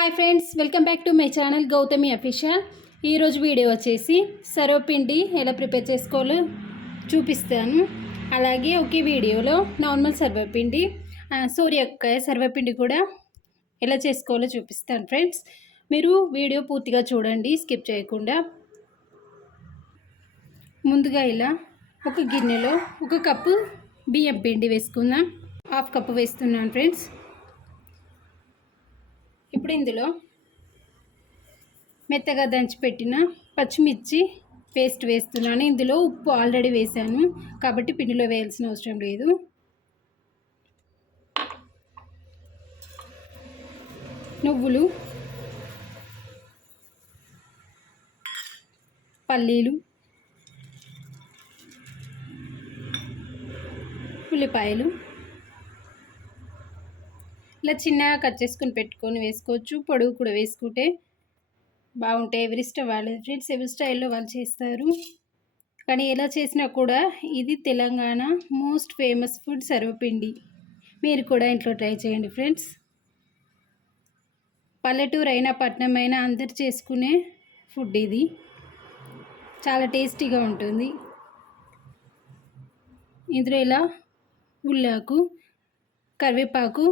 Hi friends welcome back to my channel Gautami official. ఈరోజు video వచ్చేసి సర్వపిండి ఎలా ప్రిపేర్ చేసుకోవాలో చూపిస్తాను. అలాగే ఒకే వీడియోలో నార్మల్ సర్వపిండి సూర్యకాయ సర్వపిండి కూడా ఎలా చేసుకోవాలో చూపిస్తాను ఫ్రెండ్స్. మీరు వీడియో పూర్తిగా చూడండి స్కిప్ చేయకుండా. ముందుగా ఇలా ఒక గిన్నెలో ఒక కప్పు బియ్యం పిండి వేసుకుందాం. హాఫ్ కప్పు వేస్తున్నాను ఫ్రెండ్స్. ఇప్పుడు ఇందులో మెత్తగా దంచిపెట్టిన పచ్చిమిర్చి పేస్ట్ వేస్తున్నాను. ఇందులో ఉప్పు ఆల్రెడీ వేసాను కాబట్టి పిండిలో వేయాల్సిన అవసరం లేదు. నువ్వులు పల్లీలు ఉల్లిపాయలు ఇలా చిన్నగా కట్ చేసుకొని పెట్టుకొని వేసుకోవచ్చు. పొడుగు కూడా వేసుకుంటే బాగుంటాయి ఎవరి ఇష్టం వాళ్ళు ఫ్రెండ్స్ ఎవరి స్టైల్లో వాళ్ళు చేస్తారు. కానీ ఎలా చేసినా కూడా ఇది తెలంగాణ మోస్ట్ ఫేమస్ ఫుడ్ సర్వపిండి. మీరు కూడా ఇంట్లో ట్రై చేయండి ఫ్రెండ్స్. పల్లెటూరు అయినా పట్నం అయినా అందరు చేసుకునే ఫుడ్ ఇది. చాలా టేస్టీగా ఉంటుంది. ఇందులో ఇలా ఉల్లాకు కరివేపాకు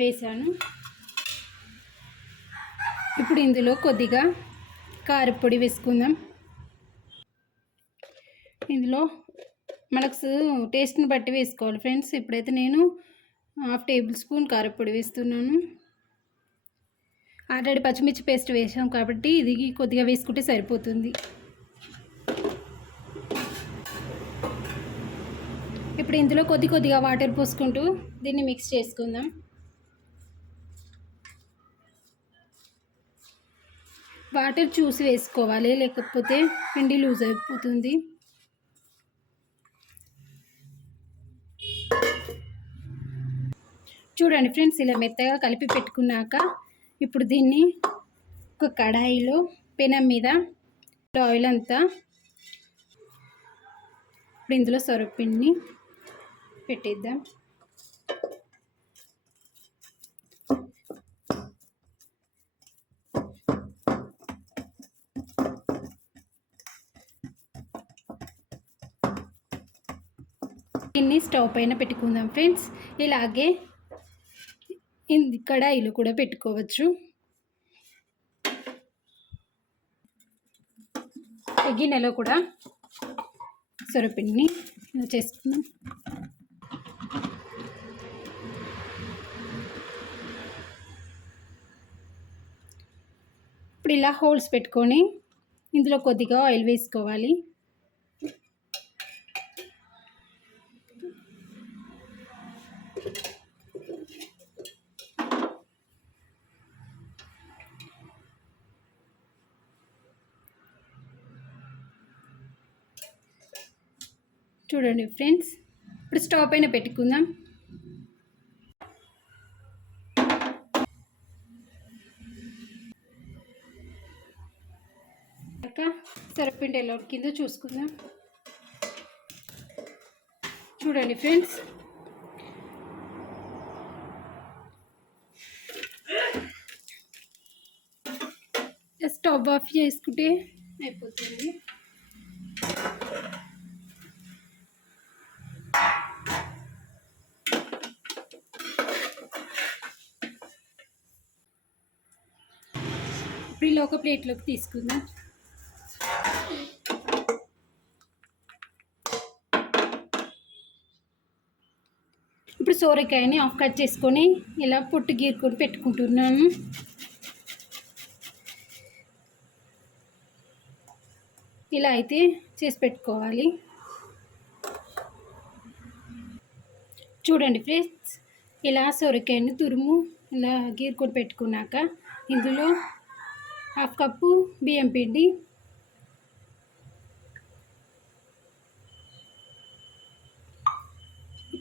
వేసాను. ఇప్పుడు ఇందులో కొద్దిగా కారపొడి వేసుకుందాం. ఇందులో మనకు టేస్ట్ని బట్టి వేసుకోవాలి ఫ్రెండ్స్. ఇప్పుడైతే నేను హాఫ్ టేబుల్ స్పూన్ కారపొడి వేస్తున్నాను. ఆల్రెడీ పచ్చిమిర్చి పేస్ట్ వేసాం కాబట్టి ఇది కొద్దిగా వేసుకుంటే సరిపోతుంది. ఇప్పుడు ఇందులో కొద్ది కొద్దిగా వాటర్ పోసుకుంటూ దీన్ని మిక్స్ చేసుకుందాం. వాటర్ చూసి వేసుకోవాలి లేకపోతే పిండి లూజ్ అయిపోతుంది. చూడండి ఫ్రెండ్స్ ఇలా మెత్తగా కలిపి పెట్టుకున్నాక ఇప్పుడు దీన్ని ఒక కడాయిలో పెనం మీద ఆయిల్ అంతా ఇప్పుడు ఇందులో సొరపిండిని పెట్టేద్దాం. స్టవ్ పైన పెట్టుకుందాం ఫ్రెండ్స్. ఇలాగే ఇది కడాయిలో కూడా పెట్టుకోవచ్చు. గిన్నెలో కూడా సొరపిండిని ఇలా ఇప్పుడు ఇలా హోల్స్ పెట్టుకొని ఇందులో కొద్దిగా ఆయిల్ వేసుకోవాలి. చూడండి ఫ్రెండ్స్. ఇప్పుడు స్టవ్ పైన పెట్టుకుందాం. ఇంకా సొరపిండి ఎలా కింద చూసుకుందాం. చూడండి ఫ్రెండ్స్. స్టవ్ ఆఫ్ చేసుకుంటే అయిపోతుంది. ఇప్పుడు ఇలా ఒక ప్లేట్లోకి తీసుకుందాం. ఇప్పుడు సోరకాయని ఆఫ్ కట్ చేసుకొని ఇలా పొట్టు గీరుకొని పెట్టుకుంటున్నాను ఇలా అయితే చేసి పెట్టుకోవాలి. చూడండి ఫ్రెండ్స్ ఇలా సొరకాయని తురుము ఇలా గీరుకొని పెట్టుకున్నాక ఇందులో హాఫ్ కప్పు బియ్యం పిండి.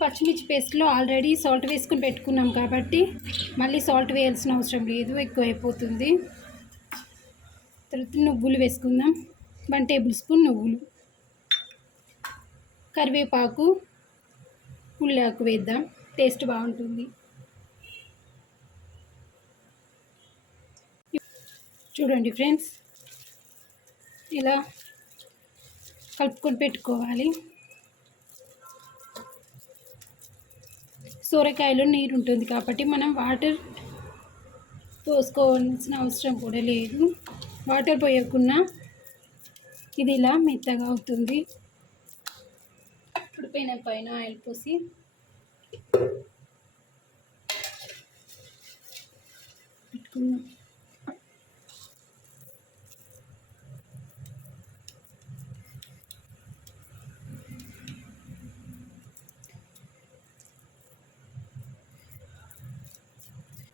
పచ్చిమిర్చి పేస్ట్లో ఆల్రెడీ సాల్ట్ వేసుకుని పెట్టుకున్నాం కాబట్టి మళ్ళీ సాల్ట్ వేయాల్సిన అవసరం లేదు ఎక్కువ అయిపోతుంది తర్వాత నువ్వులు వేసుకుందాం. వన్ టేబుల్ స్పూన్ నువ్వులు. కరివేపాకు ఉల్లాకు వేద్దాం. టేస్ట్ బాగుంటుంది. చూడండి ఫ్రెండ్స్. ఇలా కలుపుకొని పెట్టుకోవాలి. సోరకాయలో నీరు ఉంటుంది కాబట్టి మనం వాటర్ పోసుకోవాల్సిన అవసరం కూడా లేదు. వాటర్ పోయకుండా ఇది ఇలా మెత్తగా అవుతుంది. ఇప్పుడు పైన పైన ఆయిల్ పోసి పెట్టుకుందాం.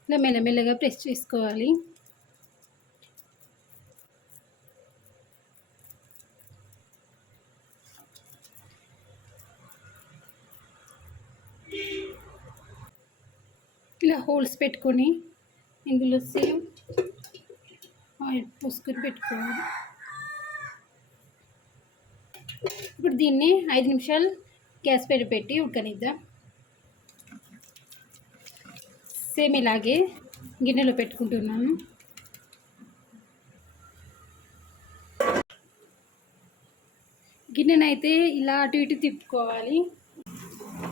ఇలా మెల్లమెల్లగా ప్రెస్ చేసుకోవాలి ఇలా హోల్స్ పెట్టుకొని ఇందులో సేమ్ ఆయిల్ పోసుకొని పెట్టుకోవాలి ఇప్పుడు దీన్ని ఐదు నిమిషాలు గ్యాస్ పైన పెట్టి ఉడకనిద్దాం సేమ్ ఇలాగే గిన్నెలో పెట్టుకుంటున్నాను. గిన్నెనైతే ఇలా అటు ఇటు తిప్పుకోవాలి.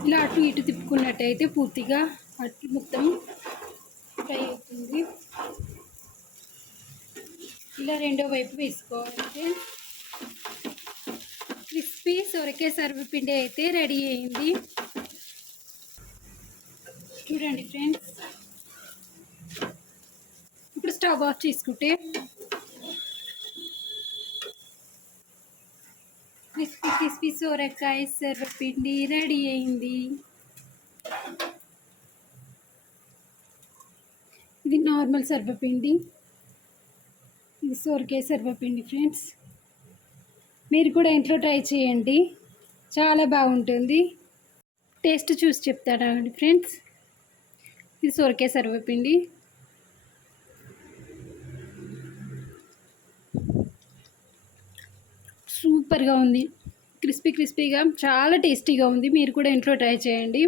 ఇలా అటు ఇటు తిప్పుకున్నట్టయితే పూర్తిగా అటు మొత్తం ఫ్రై అవుతుంది. ఇలా రెండో వైపు వేసుకోవాలి క్రిస్పీ సొరకాయ సర్వపిండి అయితే రెడీ అయింది. చూడండి ఫ్రెండ్స్. స్టవ్ ఆఫ్ చేసుకుంటే క్రిస్పీ క్రిస్పీ సోరకాయ సర్వపిండి రెడీ అయింది. ఇది నార్మల్ సర్వపిండి. ఇది సోరకాయ సర్వపిండి ఫ్రెండ్స్ మీరు కూడా ఇంట్లో ట్రై చేయండి. చాలా బాగుంటుంది. టేస్ట్ చూసి చెప్తాడా అండి ఫ్రెండ్స్ ఇది సోరకాయ సర్వపిండి. సూపర్గా ఉంది. క్రిస్పీ క్రిస్పీగా చాలా టేస్టీగా ఉంది. మీరు కూడా ఇంట్లో ట్రై చేయండి.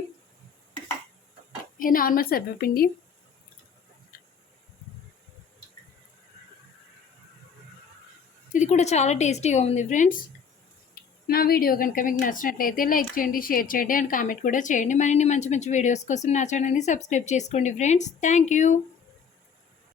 ఏ నార్మల్ సర్వపిండి ఇది కూడా చాలా టేస్టీగా ఉంది ఫ్రెండ్స్. నా వీడియో కనుక మీకు నచ్చినట్లయితే లైక్ చేయండి షేర్ చేయండి అండ్ కామెంట్ కూడా చేయండి. మరిన్ని మంచి మంచి వీడియోస్ కోసం నా ఛానల్ని సబ్స్క్రైబ్ చేసుకోండి ఫ్రెండ్స్. Thank you.